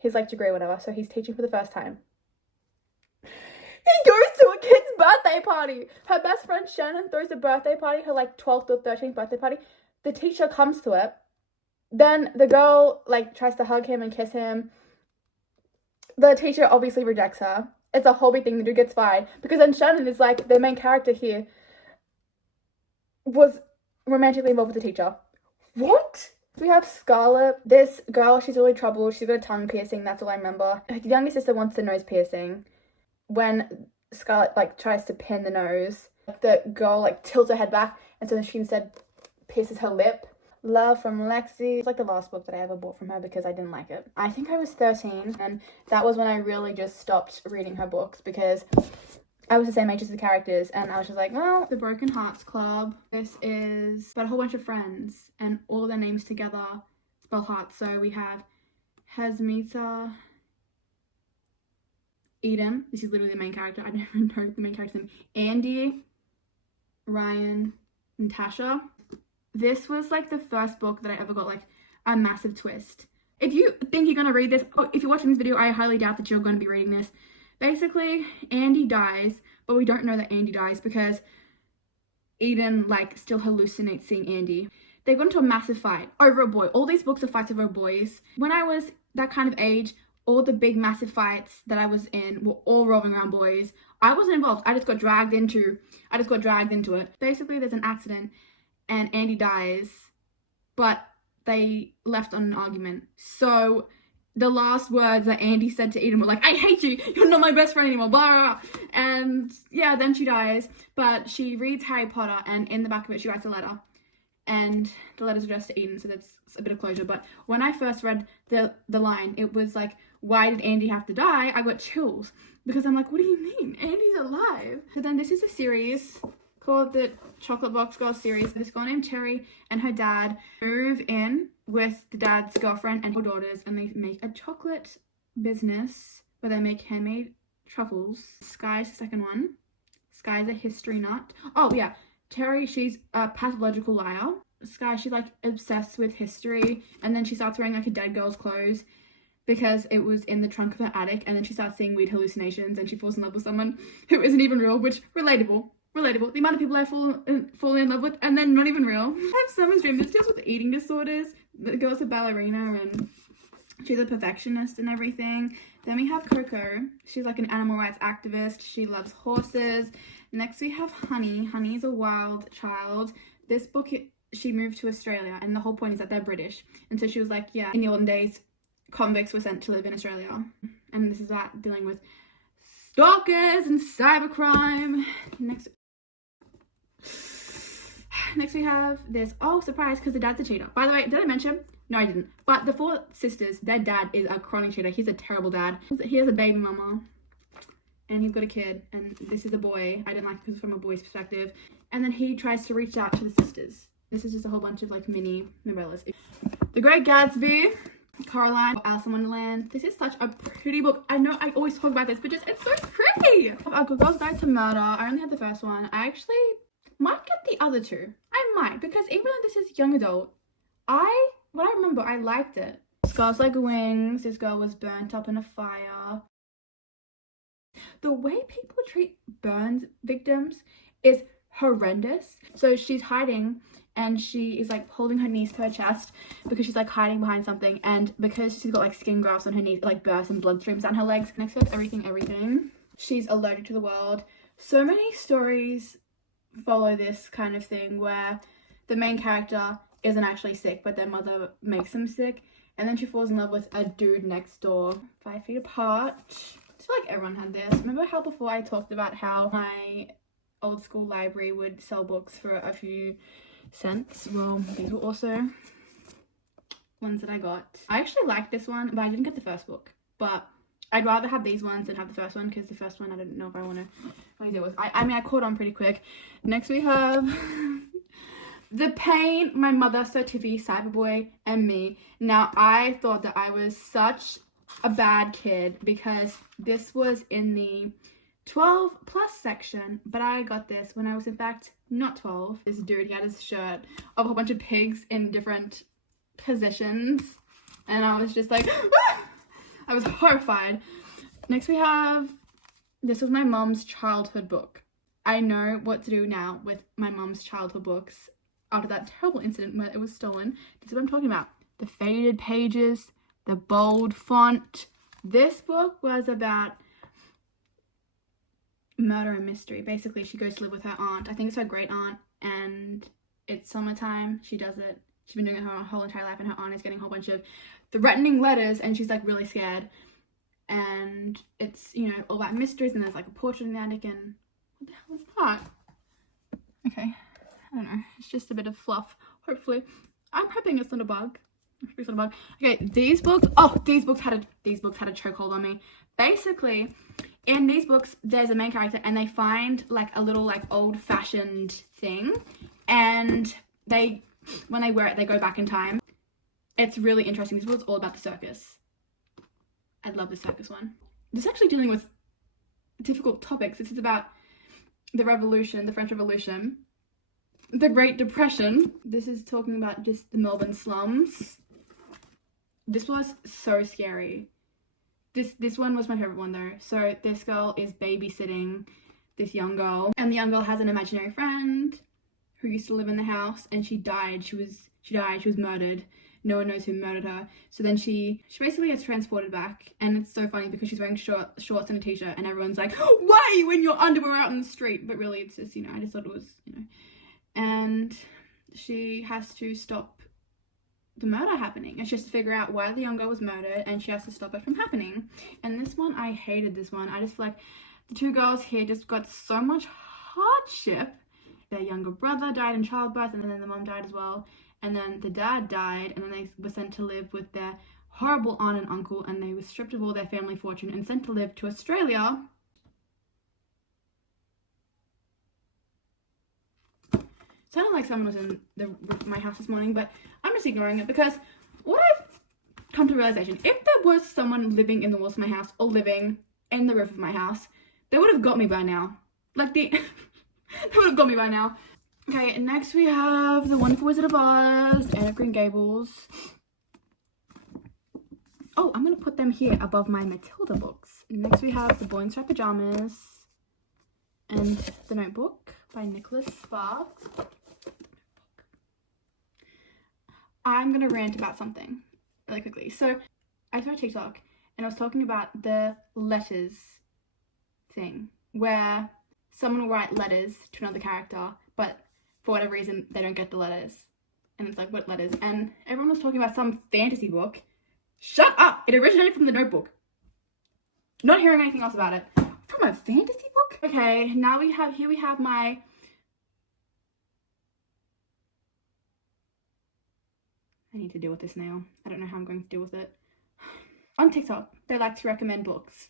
his like degree or whatever, so he's teaching for the first time. He goes to a kid's birthday party. Her best friend Shannon throws a birthday party, her like 12th or 13th birthday party. The teacher comes to it. Then the girl like tries to hug him and kiss him. The teacher obviously rejects her. It's a whole big thing. The dude gets fired because then Shannon is like, the main character here was romantically involved with the teacher. What? We have Scarlet. This girl, she's really troubled. She's got a tongue piercing, that's all I remember. Her younger sister wants a nose piercing. When Scarlet like tries to pin the nose, the girl like tilts her head back, and so she instead pierces her lip. Love from Lexi. It's like the last book that I ever bought from her because I didn't like it. I think I was 13, and that was when I really just stopped reading her books because I was the same age as the characters, and I was just like, well, The Broken Hearts Club. This is about a whole bunch of friends, and all of their names together spell hearts. So we have Hasmita, Eden. This is literally the main character. I don't even know the main character's name. Andy, Ryan, Natasha. This was like the first book that I ever got like a massive twist. If you think you're gonna read this, if you're watching this video, I highly doubt that you're gonna be reading this. Basically, Andy dies, but we don't know that Andy dies because Eden like still hallucinates seeing Andy. They got into a massive fight over a boy. All these books are fights over boys. When I was that kind of age, all the big massive fights that I was in were all revolving around boys. I wasn't involved. I just got dragged into it. Basically, there's an accident and Andy dies, but they left on an argument. So the last words that Andy said to Eden were like, I hate you, you're not my best friend anymore, blah, blah, blah. And yeah, then she dies, but she reads Harry Potter, and in the back of it she writes a letter, and the letter's addressed to Eden, so that's a bit of closure. But when I first read the line, it was like, why did Andy have to die? I got chills, because I'm like, what do you mean? Andy's alive. So then this is a series called the Chocolate Box Girls series. This girl named Cherry and her dad move in with the dad's girlfriend and her daughters, and they make a chocolate business where they make handmade truffles. Sky's the second one. Sky's a history nut. Oh yeah, Cherry, she's a pathological liar. Sky, she's like obsessed with history, and then she starts wearing like a dead girl's clothes because it was in the trunk of her attic, and then she starts seeing weird hallucinations and she falls in love with someone who isn't even real, which relatable. The amount of people I fall in love with and then not even real. I have Summer's Dream. This deals with eating disorders. The girl's a ballerina and she's a perfectionist and everything. Then we have Coco. She's like an animal rights activist. She loves horses. Next we have Honey. Honey is a wild child. This book, she moved to Australia, and the whole point is that they're British. And so she was like, yeah, in the olden days, convicts were sent to live in Australia. And this is that, dealing with stalkers and cybercrime. Next we have this, oh surprise, because the dad's a cheater. By the way, did I mention? No, I didn't. But the four sisters, their dad is a chronic cheater. He's a terrible dad. He has a baby mama and he's got a kid, and this is a boy. I didn't like this from a boy's perspective. And then he tries to reach out to the sisters. This is just a whole bunch of like mini novellas. The Great Gatsby, Caroline, Alice in Wonderland. This is such a pretty book. I know I always talk about this, but just it's so pretty. A Good Girl's Guide to Murder. I only had the first one. I actually might get the other two. I might, because even though this is young adult, what I remember, I liked it. Scars like wings. This girl was burnt up in a fire. The way people treat burns victims is horrendous. So she's hiding and she is like holding her knees to her chest because she's like hiding behind something, and because she's got like skin grafts on her knees, it like bursts and blood streams down her legs. Next to everything. She's allergic to the world. So many stories follow this kind of thing where the main character isn't actually sick, but their mother makes them sick, and then she falls in love with a dude next door. 5 feet apart. I feel like everyone had this. Remember how before I talked about how my old school library would sell books for a few cents? Well, these were also ones that I got. I actually liked this one, but I didn't get the first book. But I'd rather have these ones than have the first one, because the first one I didn't know if I want to really deal with. I mean, I caught on pretty quick. Next we have The Pain, My Mother, So Tiffy, Cyberboy, and Me. Now, I thought that I was such a bad kid because this was in the 12 plus section, but I got this when I was in fact not 12. This dude, he had his shirt of a whole bunch of pigs in different positions, and I was just like, ah! I was horrified. Next we have, this was my mom's childhood book. I know what to do now with my mom's childhood books after that terrible incident where it was stolen. This is what I'm talking about. The faded pages, the bold font. This book was about murder and mystery. Basically, she goes to live with her aunt. I think it's her great aunt, and it's summertime. She does it. She's been doing it her whole entire life, and her aunt is getting a whole bunch of threatening letters, and she's like really scared. And it's, you know, all about mysteries, and there's like a portrait in the attic, and what the hell is that? Okay, I don't know. It's just a bit of fluff, hopefully. I'm hoping it's not a bug. It's not a bug. Okay, these books had a chokehold on me. Basically, in these books, there's a main character, and they find like a little like old-fashioned thing, and when they wear it, they go back in time. It's really interesting. This book's all about the circus. I love the circus one. This is actually dealing with difficult topics. This is about the revolution, the French Revolution, the Great Depression. This is talking about just the Melbourne slums. This was so scary. This one was my favorite one though. So this girl is babysitting this young girl, and the young girl has an imaginary friend who used to live in the house, and she died. She was murdered. No one knows who murdered her. So then she basically gets transported back, and it's so funny because she's wearing shorts and a t-shirt, and everyone's like, why are you in your underwear out in the street? But really it's just, you know, I just thought it was, you know. And she has to stop the murder happening, and she has to figure out why the young girl was murdered, and she has to stop it from happening. And this one, I hated this one. I just feel like the two girls here just got so much hardship. Their younger brother died in childbirth, and then the mom died as well. And then the dad died, and then they were sent to live with their horrible aunt and uncle, and they were stripped of all their family fortune and sent to live to Australia. Sounded like someone was in the roof of my house this morning, but I'm just ignoring it because what I've come to realization, if there was someone living in the walls of my house or living in the roof of my house, they would have got me by now. Like they would have got me by now. Okay, next we have The Wonderful Wizard of Oz, Anne of Green Gables. Oh, I'm going to put them here above my Matilda books. Next we have The Boy in Striped Pajamas and The Notebook by Nicholas Sparks. I'm going to rant about something really quickly. So, I saw a TikTok, and I was talking about the letters thing, where someone will write letters to another character, but for whatever reason, they don't get the letters. And it's like, what letters? And everyone was talking about some fantasy book. Shut up! It originated from The Notebook. Not hearing anything else about it. From a fantasy book? Okay, now we have my... I need to deal with this now. I don't know how I'm going to deal with it. On TikTok, they like to recommend books.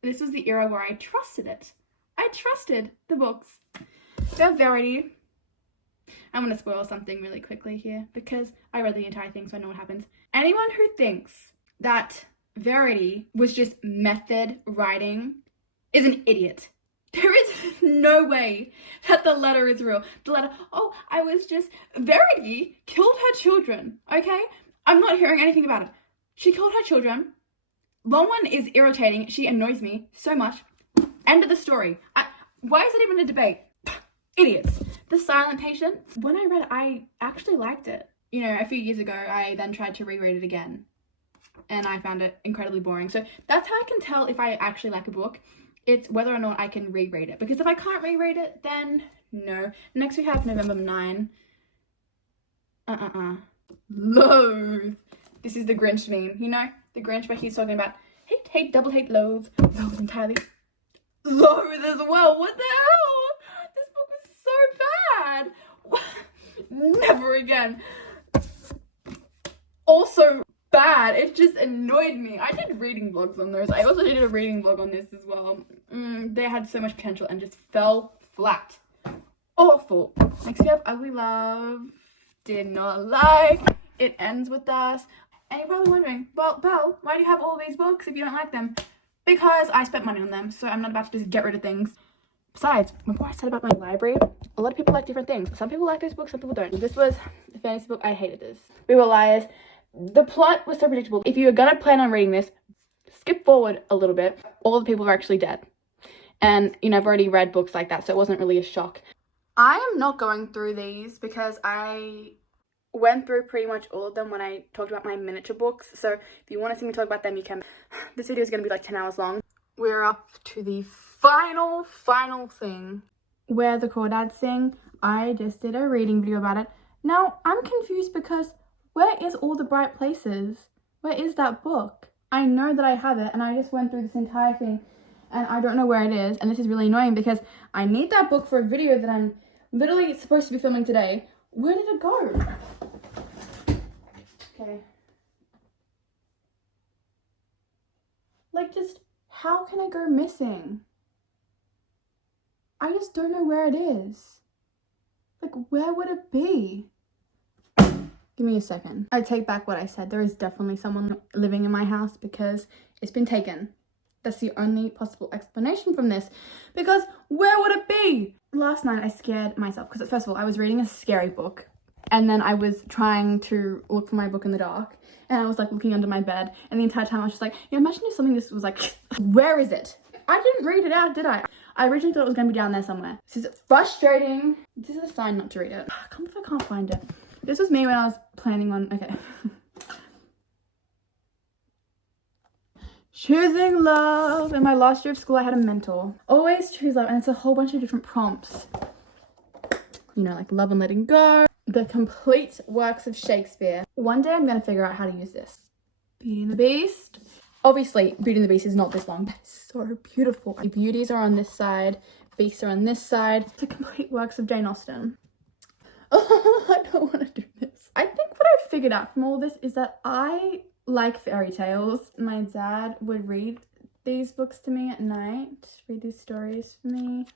This was the era where I trusted it. I trusted the books. They're Verity. I'm going to spoil something really quickly here because I read the entire thing, so I know what happens. Anyone who thinks that Verity was just method writing is an idiot. There is no way that the letter is real. The letter, oh, I was just, Verity killed her children, okay? I'm not hearing anything about it. She killed her children. Lowen is irritating. She annoys me so much. End of the story. Why is it even a debate? Idiots. The Silent Patient. When I read it, I actually liked it. You know, a few years ago, I then tried to reread it again. And I found it incredibly boring. So that's how I can tell if I actually like a book. It's whether or not I can reread it. Because if I can't reread it, then no. Next we have November 9. Loathe. This is the Grinch meme, you know? The Grinch where he's talking about hate, double hate, loathe entirely. Loathe as well. What the hell? This book was so bad. Never again. Also bad. It just annoyed me. I did reading vlogs on those. I also did a reading vlog on this as well. They had so much potential and just fell flat. Awful. Next we have Ugly Love. Did not like. It ends with us. And you're probably wondering, well, Belle, why do you have all these books if you don't like them? Because I spent money on them, so I'm not about to just get rid of things. Besides, remember what I said about my library? A lot of people like different things. Some people like this book, some people don't. This was a fantasy book. I hated this. We Were Liars. The plot was so predictable. If you're gonna plan on reading this, skip forward a little bit. All the people are actually dead. And, you know, I've already read books like that, so it wasn't really a shock. I am not going through these because I went through pretty much all of them when I talked about my miniature books. So if you want to see me talk about them, you can. This video is going to be like 10 hours long. We're up to the final thing. Where the Crawdads Sing. I just did a reading video about it. Now, I'm confused because where is All the Bright Places? Where is that book? I know that I have it and I just went through this entire thing and I don't know where it is. And this is really annoying because I need that book for a video that I'm literally supposed to be filming today. Where did it go? Okay. Like, just, how can I go missing? I just don't know where it is. Like, where would it be? Give me a second. I take back what I said. There is definitely someone living in my house because it's been taken. That's the only possible explanation from this. Because where would it be? Last night I scared myself because first of all, I was reading a scary book. And then I was trying to look for my book in the dark. And I was like looking under my bed. And the entire time I was just like, yeah, imagine if something just was like, where is it? I didn't read it out, did I? I originally thought it was going to be down there somewhere. This is frustrating. This is a sign not to read it. I can't believe I can't find it. This was me when I was planning on, okay. Choosing love. In my last year of school, I had a mentor. Always choose love. And it's a whole bunch of different prompts. You know, like Love and Letting Go. The complete works of Shakespeare. One day I'm going to figure out how to use this. Beauty and the Beast. Obviously, Beauty and the Beast is not this long, but it's so beautiful. The beauties are on this side, beasts are on this side. The complete works of Jane Austen. Oh, I don't want to do this. I think what I figured out from all this is that I like fairy tales. My dad would read these books to me at night, read these stories for me.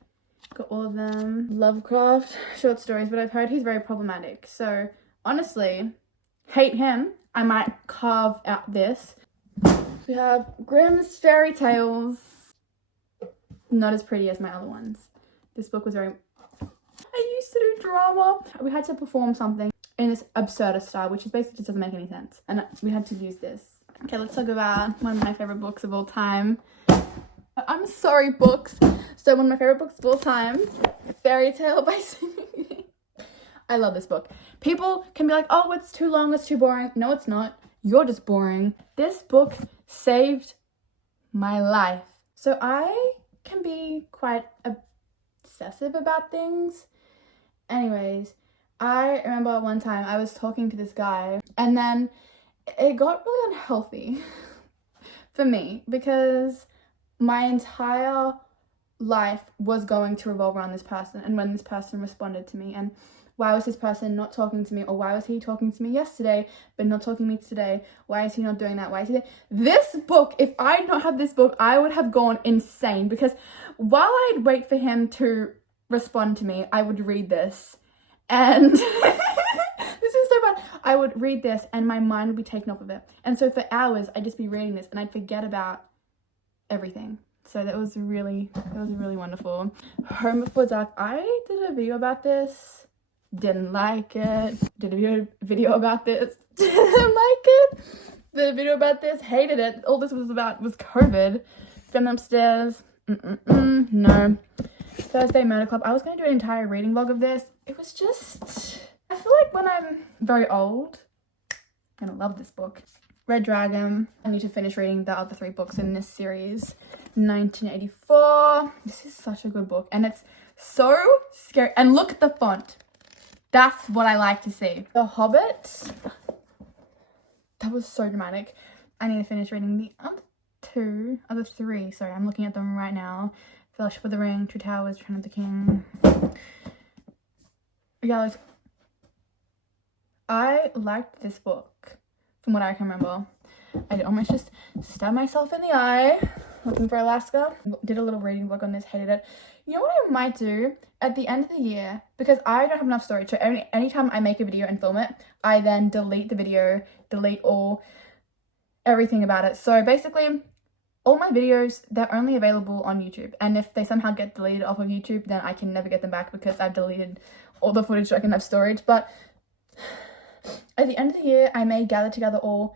Got all of them. Lovecraft, short stories, but I've heard he's very problematic. So, honestly, hate him. I might carve out this. We have Grimm's Fairy Tales. Not as pretty as my other ones. This book was very... I used to do drama. We had to perform something in this absurdist style, which is basically just doesn't make any sense. And we had to use this. Okay, let's talk about one of my favorite books of all time. I'm sorry, books. So one of my favorite books of all time, Fairy Tale by Simi. I love this book. People can be like, oh, it's too long, it's too boring. No, it's not. You're just boring. This book saved my life. So I can be quite obsessive about things. Anyways, I remember one time I was talking to this guy and then it got really unhealthy for me because my entire life was going to revolve around this person and when this person responded to me and why was this person not talking to me, or why was he talking to me yesterday but not talking to me today? Why is he not doing that? Why is he there? This book, if I did not have this book, I would have gone insane because while I'd wait for him to respond to me, I would read this and this is so bad. I would read this and my mind would be taken off of it. And so for hours I'd just be reading this and I'd forget about everything. So that was really wonderful. Home Before Dark, I did a video about this, didn't like it. Did a video about this, didn't like it. Did a video about this, hated it. All this was about was COVID. Filmed upstairs, no. Thursday Murder Club, I was going to do an entire reading vlog of this. It was just, I feel like when I'm very old, I'm gonna love this book. Red Dragon, I need to finish reading the other 3 books in this series. 1984, this is such a good book, and it's so scary. And look at the font. That's what I like to see. The Hobbit, that was so dramatic. I need to finish reading the other 3, sorry, I'm looking at them right now. Fellowship of the Ring, Two Towers, Return of the King. Yeah, I liked this book, from what I can remember. I did almost just stab myself in the eye, looking for Alaska. Did a little reading vlog on this, hated it. You know what I might do at the end of the year, because I don't have enough storage, so anytime I make a video and film it, I then delete the video, delete everything about it. So basically, all my videos, they're only available on YouTube, and if they somehow get deleted off of YouTube, then I can never get them back because I've deleted all the footage so I can have storage. But at the end of the year, I may gather together all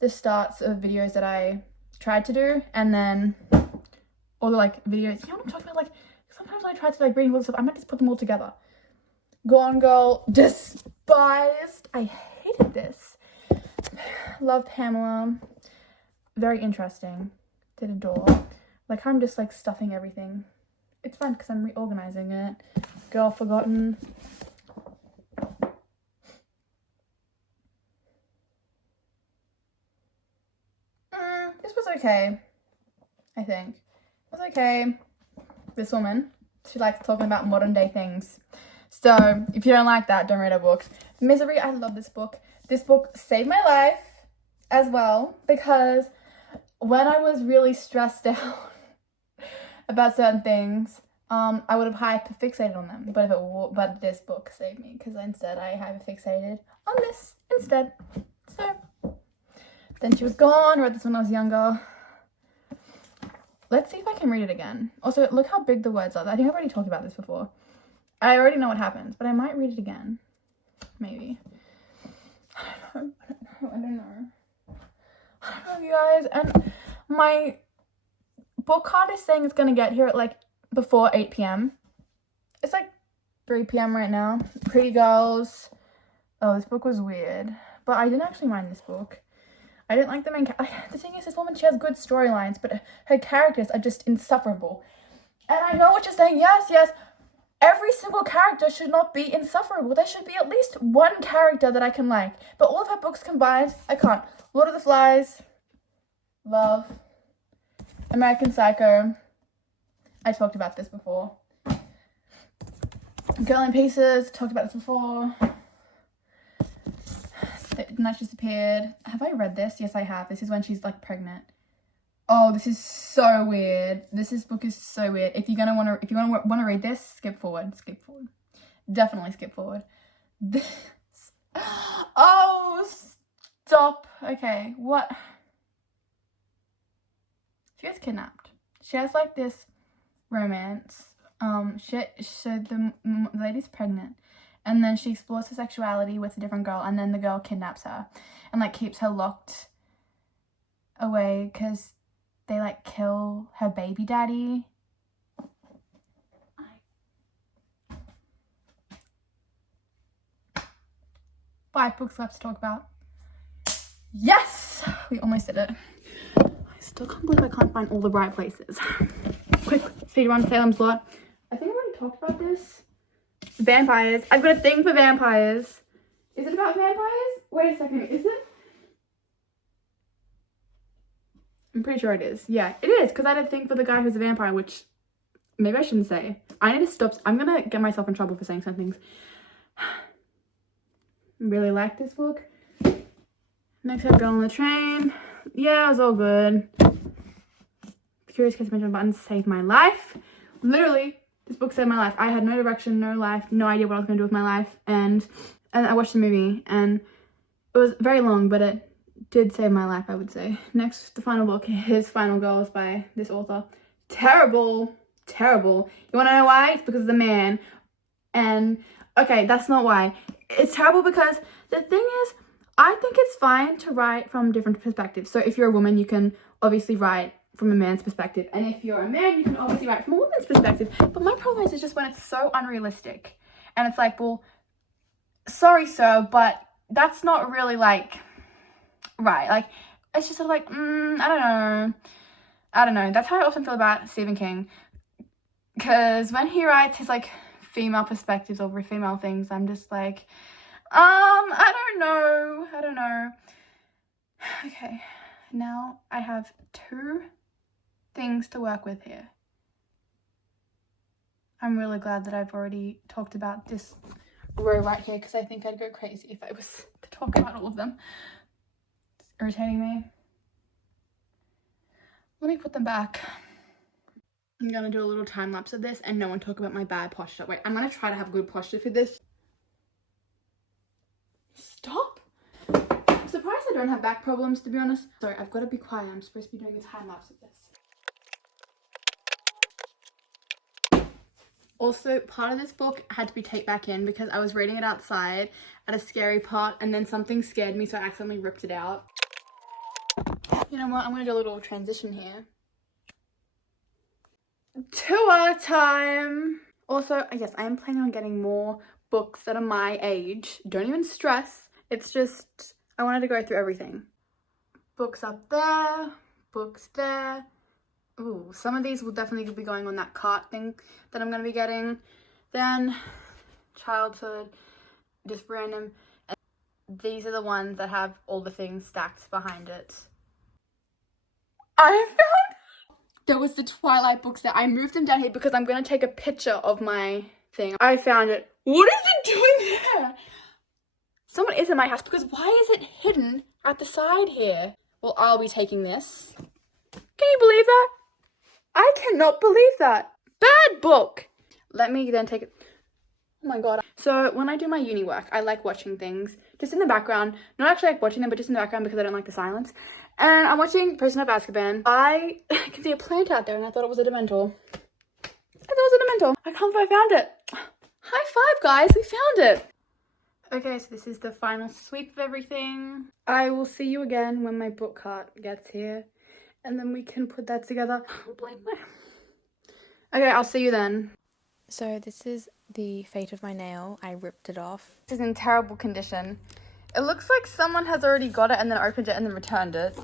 the starts of videos that I tried to do, and then all the videos, you know what I'm talking about? Sometimes I try to reading all this stuff, I might just put them all together. Gone Girl, despised. I hated this. Love Pamela. Very interesting. Did adore. I'm just stuffing everything. It's fun because I'm reorganizing it. Girl Forgotten. This was okay, I think. It was okay. This woman, she likes talking about modern day things. So if you don't like that, don't read her books. Misery, I love this book. This book saved my life as well, because when I was really stressed out about certain things, I would have hyperfixated on them. But this book saved me, because instead I hyperfixated on this instead. So then she was gone. I read this when I was younger. Let's see if I can read it again. Also, look how big the words are. I think I've already talked about this before. I already know what happens, but I might read it again. Maybe. I don't know, you guys. And my book card is saying it's going to get here at before 8 p.m. It's 3 p.m. right now. Pretty Girls. Oh, this book was weird. But I didn't actually mind this book. I didn't like the main the thing is, this woman, she has good storylines, but her characters are just insufferable. And I know what you're saying. Yes. Every single character should not be insufferable. There should be at least one character that I can like. But all of her books combined, I can't. Lord of the Flies. Love. American Psycho. I talked about this before. Girl in Pieces. Talked about this before. The Night Disappeared. Have I read this? Yes, I have. This is when she's pregnant. Oh, this is so weird. This book is so weird. If you want to read this, skip forward. Definitely skip forward. This. Oh, stop. Okay, what? She gets kidnapped. She has this romance. So the lady's pregnant. And then she explores her sexuality with a different girl, and then the girl kidnaps her and keeps her locked away because they kill her baby daddy. 5 books left to talk about. Yes! We almost did it. I still can't believe I can't find all the right places. Quick speed run, Salem's Lot. I think I already talked about this. Vampires. I've got a thing for vampires. Is it about vampires? Wait a second, is it? I'm pretty sure it is. Yeah, it is, because I had a thing for the guy who's a vampire, which maybe I shouldn't say. I need to stop. I'm gonna get myself in trouble for saying some things. Really like this book. Next up, Girl on the Train. Yeah, it was all good. Curious Case of Benjamin Button saved my life. Literally, this book saved my life. I had no direction, no life, no idea what I was going to do with my life. And I watched the movie, and it was very long, but it did save my life, I would say. Next, the final book, His Final Girls by this author. terrible, terrible. You want to know why? It's because of the man. And okay, that's not why. It's terrible because the thing is, I think it's fine to write from different perspectives. So if you're a woman, you can obviously write from a man's perspective, and if you're a man, you can obviously write from a woman's perspective. But my problem is, it's just when it's so unrealistic, and it's like, well, sorry sir, but that's not really like right. Like, it's just sort of like, I don't know. That's how I often feel about Stephen King, because when he writes his like female perspectives over female things, I'm just like, I don't know. Okay, now I have 2 things to work with here. I'm really glad that I've already talked about this row right here, because I think I'd go crazy if I was to talk about all of them. It's irritating me. Let me put them back. I'm gonna do a little time lapse of this and no one talk about my bad posture. Wait, I'm gonna try to have good posture for this. Stop. I'm surprised I don't have back problems, to be honest. Sorry, I've got to be quiet. I'm supposed to be doing a time lapse of this. Also, part of this book had to be taped back in because I was reading it outside at a scary part, and then something scared me, so I accidentally ripped it out. You know what? I'm going to do a little transition here. Tour time! Also, yes, I am planning on getting more books that are my age. Don't even stress. It's just, I wanted to go through everything. Books up there, books there. Ooh, some of these will definitely be going on that cart thing that I'm going to be getting. Then, childhood, just random. And these are the ones that have all the things stacked behind it. I found, there was the Twilight books there. I moved them down here because I'm going to take a picture of my thing. I found it. What is it doing there? Someone is in my house, because why is it hidden at the side here? Well, I'll be taking this. Can you believe that? I cannot believe that. Bad book. Let me then take it. Oh my god. So when I do my uni work, I like watching things just in the background. Not actually like watching them, but just in the background because I don't like the silence. And I'm watching Prisoner of Azkaban. I can see a plant out there and I thought it was a Dementor. I can't believe I found it. High five, guys. We found it. Okay, so this is the final sweep of everything. I will see you again when my book cart gets here. And then we can put that together. Okay, I'll see you then. So this is the fate of my nail. I ripped it off. This is in terrible condition. It looks like someone has already got it and then opened it and then returned it.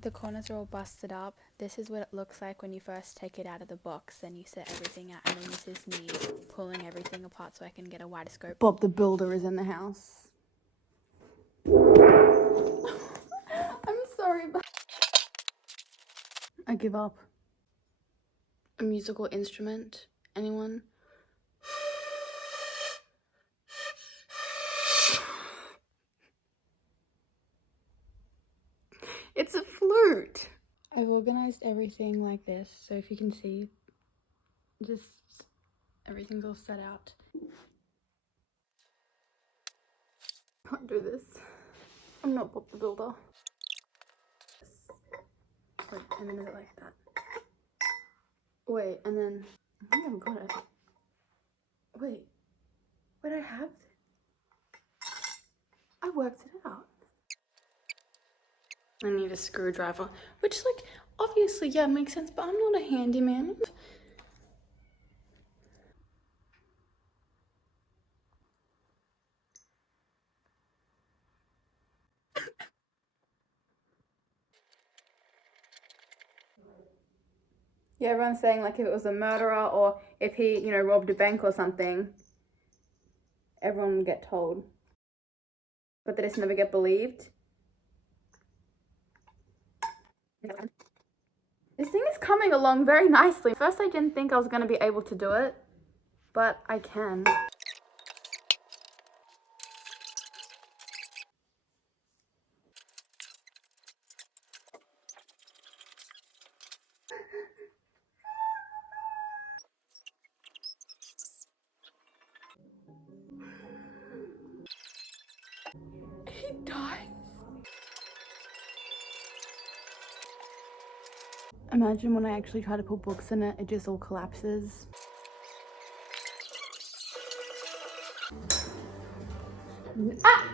The corners are all busted up. This is what it looks like when you first take it out of the box. Then you set everything out, and then this is me pulling everything apart so I can get a wider scope. Bob the Builder is in the house. I'm sorry, but I give up. A musical instrument? Anyone? It's a flute. I've organized everything like this, so if you can see, Just everything's all set out. Can't do this. I'm not Bob the Builder. Wait, and then is it like that? Wait, and then I think I've got it. Wait, I have it. I worked it out. I need a screwdriver, which, like, obviously, yeah, makes sense, but I'm not a handyman. Yeah, everyone's saying, like, if it was a murderer or if he, you know, robbed a bank or something, everyone would get told. But they just never get believed. This thing is coming along very nicely. First, I didn't think I was going to be able to do it, but I can. He dies. Imagine when I actually try to put books in it, it just all collapses. Ah!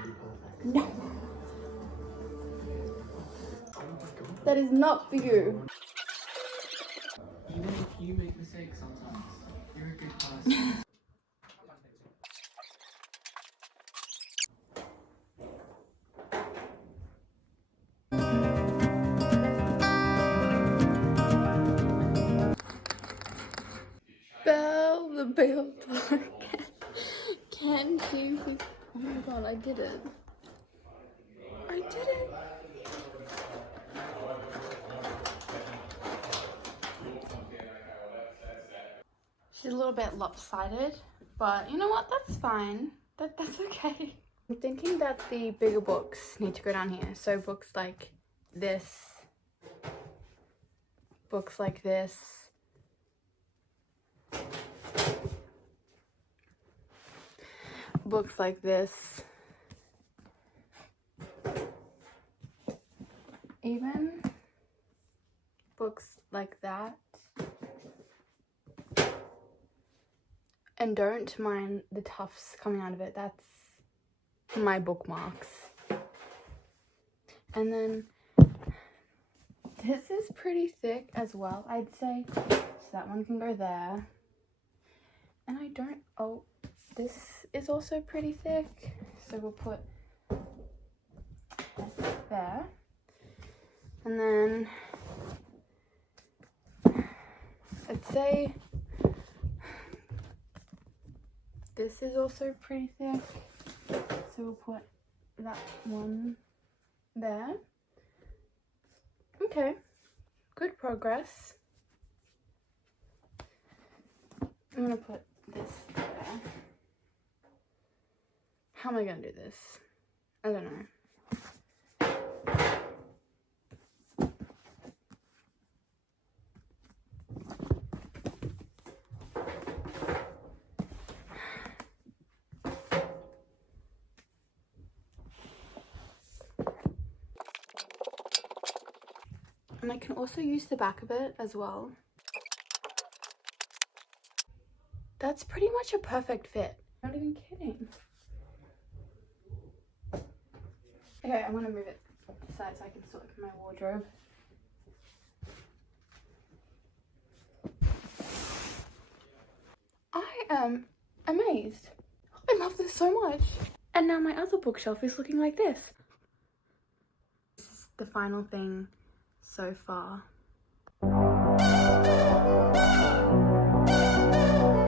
No! That is not for you. Even if you make mistakes sometimes, you're a good person. Belle the builder. Can you please? Oh my god, I did it. I did it. She's a little bit lopsided, but you know what? That's fine. That's okay. I'm thinking that the bigger books need to go down here. So books like this, books like this, books like this, even books like that. And don't mind the tufts coming out of it. That's my bookmarks. And then this is pretty thick as well, I'd say. So that one can go there. And I don't, oh, this is also pretty thick. So we'll put that there. And then I'd say this is also pretty thick, so we'll put that one there. Okay, good progress. I'm gonna put this there. How am I gonna do this? I don't know. And I can also use the back of it as well. That's pretty much a perfect fit. Not even kidding. Okay, I'm gonna move it aside so I can sort my wardrobe. I am amazed. I love this so much. And now my other bookshelf is looking like this. This is the final thing so far.